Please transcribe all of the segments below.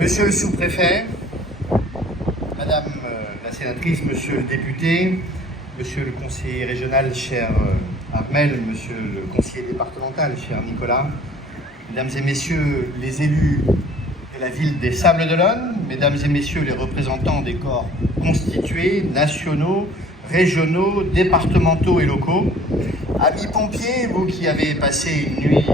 Monsieur le sous-préfet, Madame la sénatrice, Monsieur le député, Monsieur le conseiller régional, cher Armel, Monsieur le conseiller départemental, cher Nicolas, Mesdames et Messieurs les élus de la ville des Sables-d'Olonne, Mesdames et Messieurs les représentants des corps constitués, nationaux, régionaux, départementaux et locaux, amis pompiers, vous qui avez passé une nuit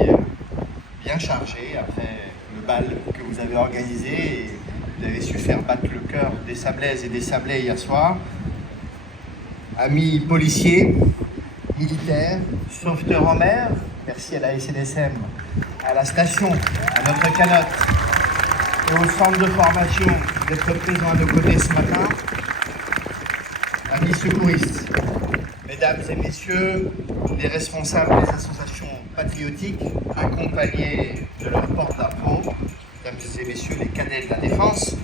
bien chargée après le bal que vous avez organisé et vous avez su faire battre le cœur des Sablaises et des Sablais hier soir, amis policiers, militaires, sauveteurs en mer, merci à la SNSM, à la station, à notre canotte et au centre de formation d'être présents à nos côtés ce matin, amis secouristes, mesdames et messieurs les responsables des associations patriotiques accompagnés de leur porte-drapeau, mesdames et messieurs les cadets de la défense,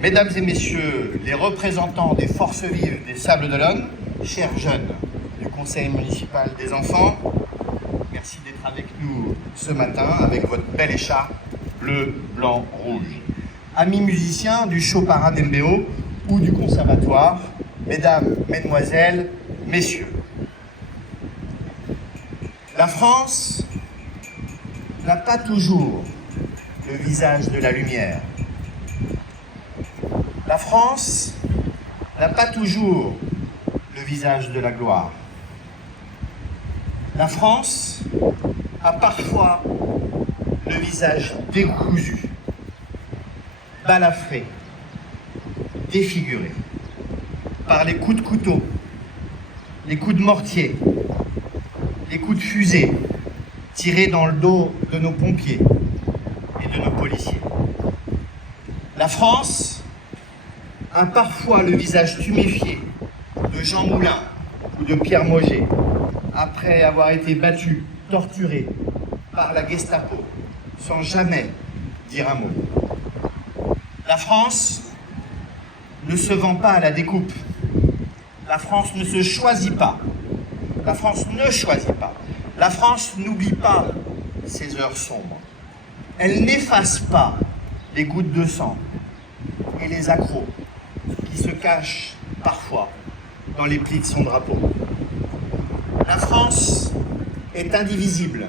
mesdames et messieurs les représentants des forces vives des Sables-d'Olonne, chers jeunes du conseil municipal des enfants, merci d'être avec nous ce matin avec votre belle écharpe bleu, blanc, rouge. Amis musiciens du Show Parade MBO ou du conservatoire, mesdames, mesdemoiselles, messieurs. La France n'a pas toujours le visage de la lumière. La France n'a pas toujours le visage de la gloire. La France a parfois le visage décousu, balafré, défiguré par les coups de couteau, les coups de mortier, les coups de fusée tirés dans le dos de nos pompiers et de nos policiers. La France a parfois le visage tuméfié de Jean Moulin ou de Pierre Moget après avoir été battu, torturé par la Gestapo sans jamais dire un mot. La France ne se vend pas à la découpe. La France ne se choisit pas. La France ne choisit pas. La France n'oublie pas ses heures sombres. Elle n'efface pas les gouttes de sang et les accros qui se cachent parfois dans les plis de son drapeau. La France est indivisible,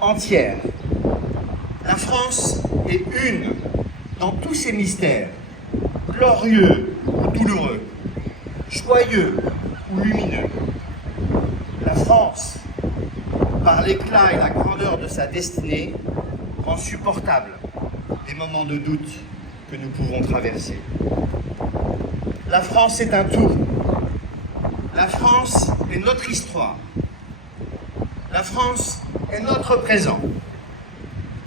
entière. La France est une dans tous ses mystères, glorieux ou douloureux, joyeux ou lumineux. La France, par l'éclat et la grandeur de sa destinée, rend supportable les moments de doute que nous pouvons traverser. La France est un tout. La France est notre histoire. La France est notre présent.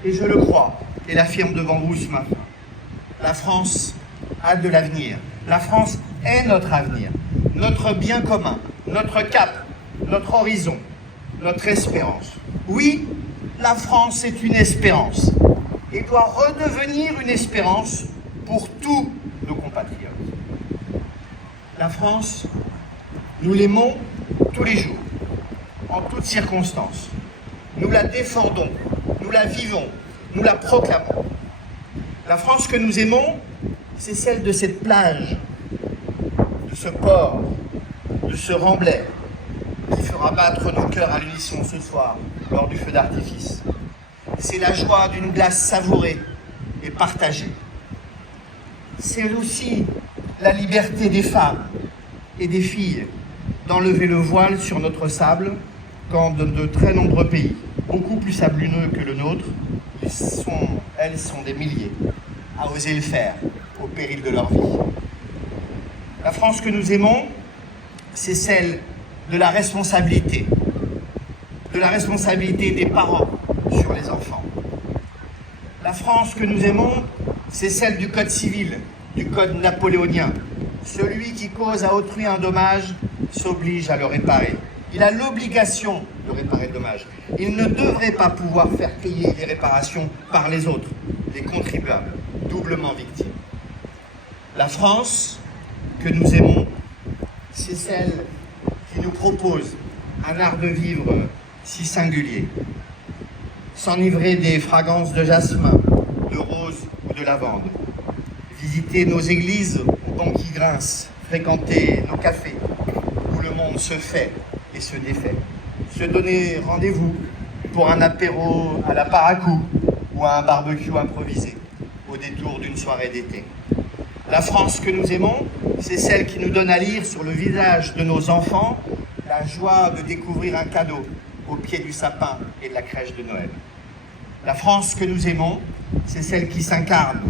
Et je le crois et l'affirme devant vous ce matin. La France a de l'avenir. La France est notre avenir, notre bien commun, notre cap, notre horizon, notre espérance. Oui, la France est une espérance et doit redevenir une espérance pour tous nos compatriotes. La France, nous l'aimons tous les jours, en toutes circonstances. Nous la défendons, nous la vivons, nous la proclamons. La France que nous aimons, c'est celle de cette plage, de ce port, de ce remblai qui fera battre nos cœurs à l'unisson ce soir lors du feu d'artifice. C'est la joie d'une glace savourée et partagée. C'est aussi la liberté des femmes et des filles d'enlever le voile sur notre sable quand de très nombreux pays, beaucoup plus sablonneux que le nôtre, elles sont des milliers à oser le faire au péril de leur vie. La France que nous aimons, c'est celle de la responsabilité des parents sur les enfants. La France que nous aimons, c'est celle du code civil, du code napoléonien. Celui qui cause à autrui un dommage s'oblige à le réparer. Il a l'obligation de réparer le dommage. Il ne devrait pas pouvoir faire payer les réparations par les autres, les contribuables, doublement victimes. La France que nous aimons, c'est celle qui nous propose un art de vivre si singulier. S'enivrer des fragrances de jasmin, de rose ou de lavande, visiter nos églises aux bancs qui grincent, fréquenter nos cafés où le monde se fait et se défait, se donner rendez-vous pour un apéro à la Paracou ou à un barbecue improvisé au détour d'une soirée d'été. La France que nous aimons, c'est celle qui nous donne à lire sur le visage de nos enfants la joie de découvrir un cadeau au pied du sapin et de la crèche de Noël. La France que nous aimons, c'est celle qui s'incarne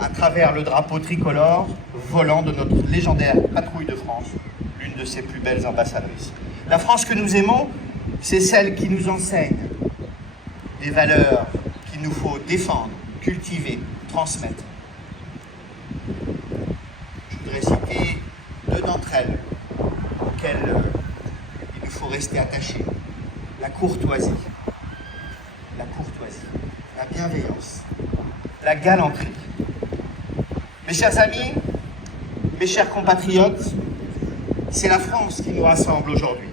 à travers le drapeau tricolore volant de notre légendaire patrouille de France, l'une de ses plus belles ambassadrices. La France que nous aimons, c'est celle qui nous enseigne des valeurs qu'il nous faut défendre, cultiver, transmettre. Je voudrais citer deux d'entre elles auxquelles il nous faut rester attachés. La courtoisie, la bienveillance, la galanterie. Mes chers amis, mes chers compatriotes, c'est la France qui nous rassemble aujourd'hui.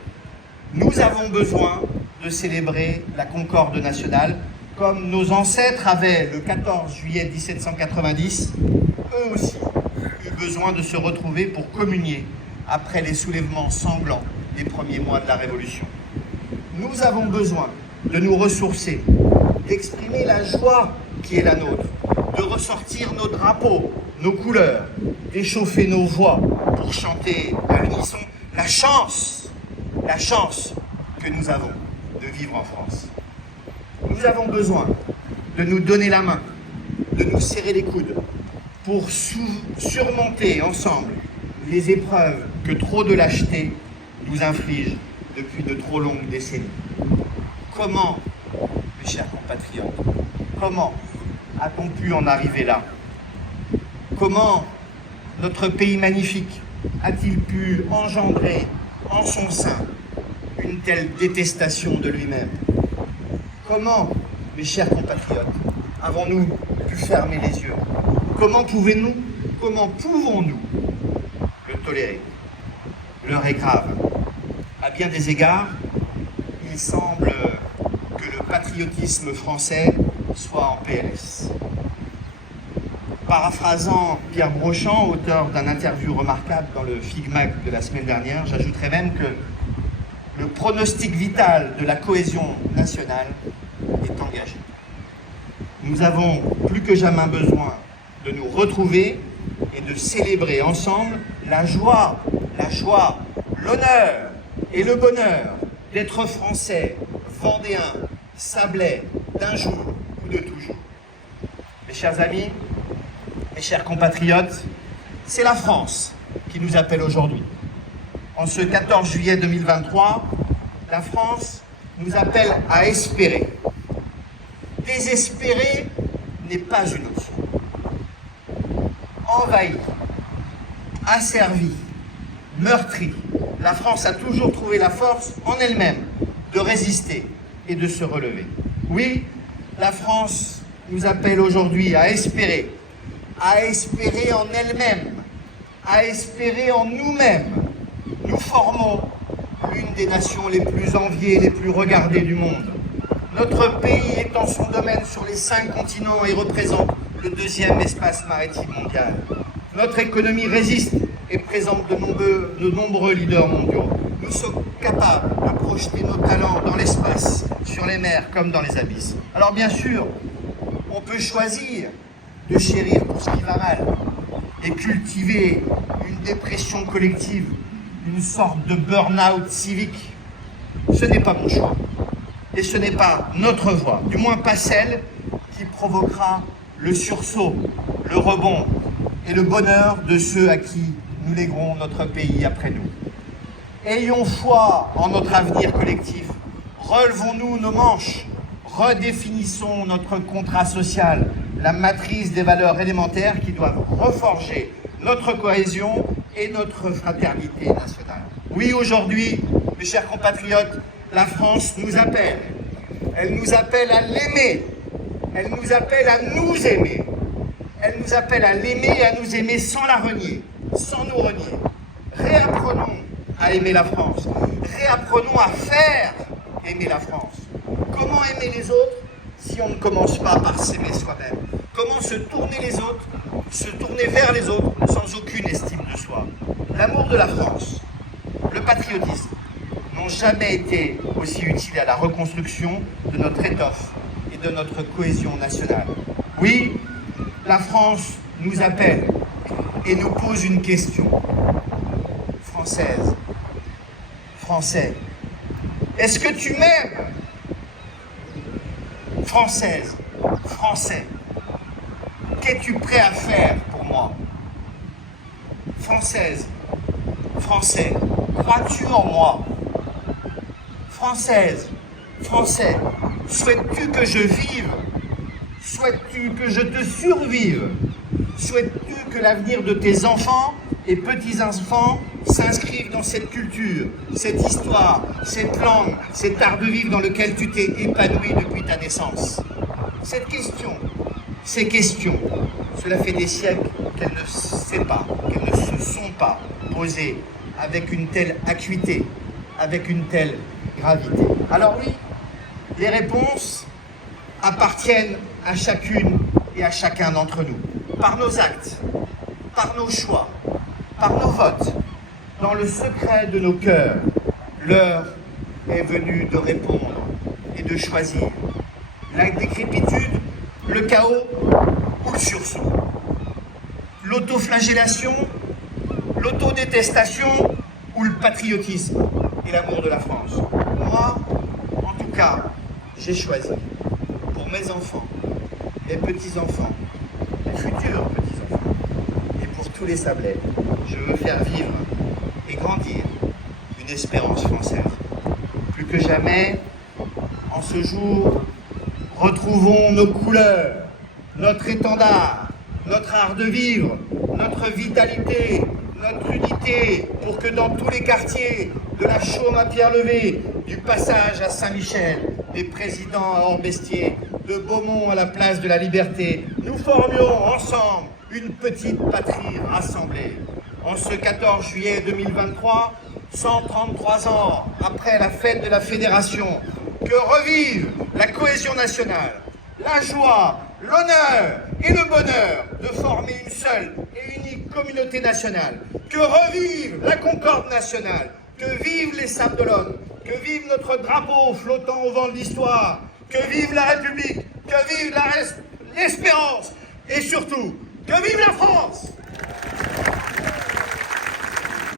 Nous avons besoin de célébrer la concorde nationale comme nos ancêtres avaient, le 14 juillet 1790, eux aussi eu besoin de se retrouver pour communier après les soulèvements sanglants des premiers mois de la Révolution. Nous avons besoin de nous ressourcer, d'exprimer la joie qui est la nôtre, de ressortir nos drapeaux, nos couleurs, d'échauffer nos voix pour chanter à l'unisson la chance que nous avons de vivre en France. Nous avons besoin de nous donner la main, de nous serrer les coudes pour surmonter ensemble les épreuves que trop de lâcheté nous inflige depuis de trop longues décennies. Comment, mes chers compatriotes, comment a-t-on pu en arriver là? Comment notre pays magnifique a-t-il pu engendrer en son sein une telle détestation de lui-même? Comment, mes chers compatriotes, avons-nous pu fermer les yeux? Comment pouvons-nous le tolérer? L'heure est grave. À bien des égards, il semble que le patriotisme français soit en PLS. Paraphrasant Pierre Brochand, auteur d'un interview remarquable dans le Figmag de la semaine dernière, j'ajouterais même que le pronostic vital de la cohésion nationale est engagé. Nous avons plus que jamais besoin de nous retrouver et de célébrer ensemble la joie, l'honneur et le bonheur d'être français, vendéen, sablais, d'un jour ou de toujours. Mes chers amis, mes chers compatriotes, c'est la France qui nous appelle aujourd'hui. En ce 14 juillet 2023, la France nous appelle à espérer. Désespérer n'est pas une option. Envahie, asservie, meurtrie, la France a toujours trouvé la force en elle-même de résister et de se relever. Oui, la France nous appelle aujourd'hui à espérer en elle-même, à espérer en nous-mêmes. Nous formons l'une des nations les plus enviées, les plus regardées du monde. Notre pays est en son domaine sur les 5 continents et représente le 2e espace maritime mondial. Notre économie résiste et présente de nombreux leaders mondiaux. Nous sommes capables de projeter nos talents dans l'espace, sur les mers comme dans les abysses. Alors bien sûr, on peut choisir de chérir pour ce qui va mal et cultiver une dépression collective, une sorte de burn-out civique. Ce n'est pas mon choix. Et ce n'est pas notre voie, du moins pas celle qui provoquera le sursaut, le rebond et le bonheur de ceux à qui nous léguerons notre pays après nous. Ayons foi en notre avenir collectif. Relevons-nous nos manches. Redéfinissons notre contrat social, la matrice des valeurs élémentaires qui doivent reforger notre cohésion et notre fraternité nationale. Oui, aujourd'hui, mes chers compatriotes, la France nous appelle. Elle nous appelle à l'aimer. Elle nous appelle à nous aimer. Elle nous appelle à l'aimer et à nous aimer sans la renier, sans nous renier. Réapprenons à aimer la France. Réapprenons à faire aimer la France. Comment aimer les autres si on ne commence pas par s'aimer soi-même? Comment se tourner vers les autres sans aucune estime de soi. L'amour de la France, le patriotisme n'ont jamais été aussi utiles à la reconstruction de notre étoffe et de notre cohésion nationale. Oui, la France nous appelle et nous pose une question. Française, Français, est-ce que tu m'aimes? Française, Français, qu'es-tu prêt à faire pour moi? Française, Français, crois-tu en moi? Française, Français, souhaites-tu que je vive? Souhaites-tu que je te survive? Souhaites-tu que l'avenir de tes enfants et petits-enfants s'inscrivent dans cette culture, cette histoire, cette langue, cet art de vivre dans lequel tu t'es épanoui depuis ta naissance? Cette question, ces questions, cela fait des siècles qu'elles ne se sont pas posées avec une telle acuité, avec une telle gravité. Alors oui, les réponses appartiennent à chacune et à chacun d'entre nous, par nos actes, par nos choix, par nos votes, dans le secret de nos cœurs. L'heure est venue de répondre et de choisir. La décrépitude, le chaos ou le sursaut. L'autoflagellation, l'autodétestation ou le patriotisme et l'amour de la France. Moi, en tout cas, j'ai choisi pour mes enfants, mes petits-enfants, mes futurs petits-enfants et pour tous les Sablais, je veux faire vivre et grandir une espérance française. Plus que jamais, en ce jour, retrouvons nos couleurs, notre étendard, notre art de vivre, notre vitalité, notre unité, pour que dans tous les quartiers, de la Chaume à Pierre-Levé, du Passage à Saint-Michel, des Présidents à Orbestier, de Beaumont à la place de la Liberté, nous formions ensemble une petite patrie rassemblée. En ce 14 juillet 2023, 133 ans après la fête de la Fédération, que revive la cohésion nationale, la joie, l'honneur et le bonheur de former une seule et unique communauté nationale, que revive la concorde nationale, que vivent les Sables d'Olonne, que vive notre drapeau flottant au vent de l'histoire, que vive la République, que vive l'espérance et surtout, que vive la France!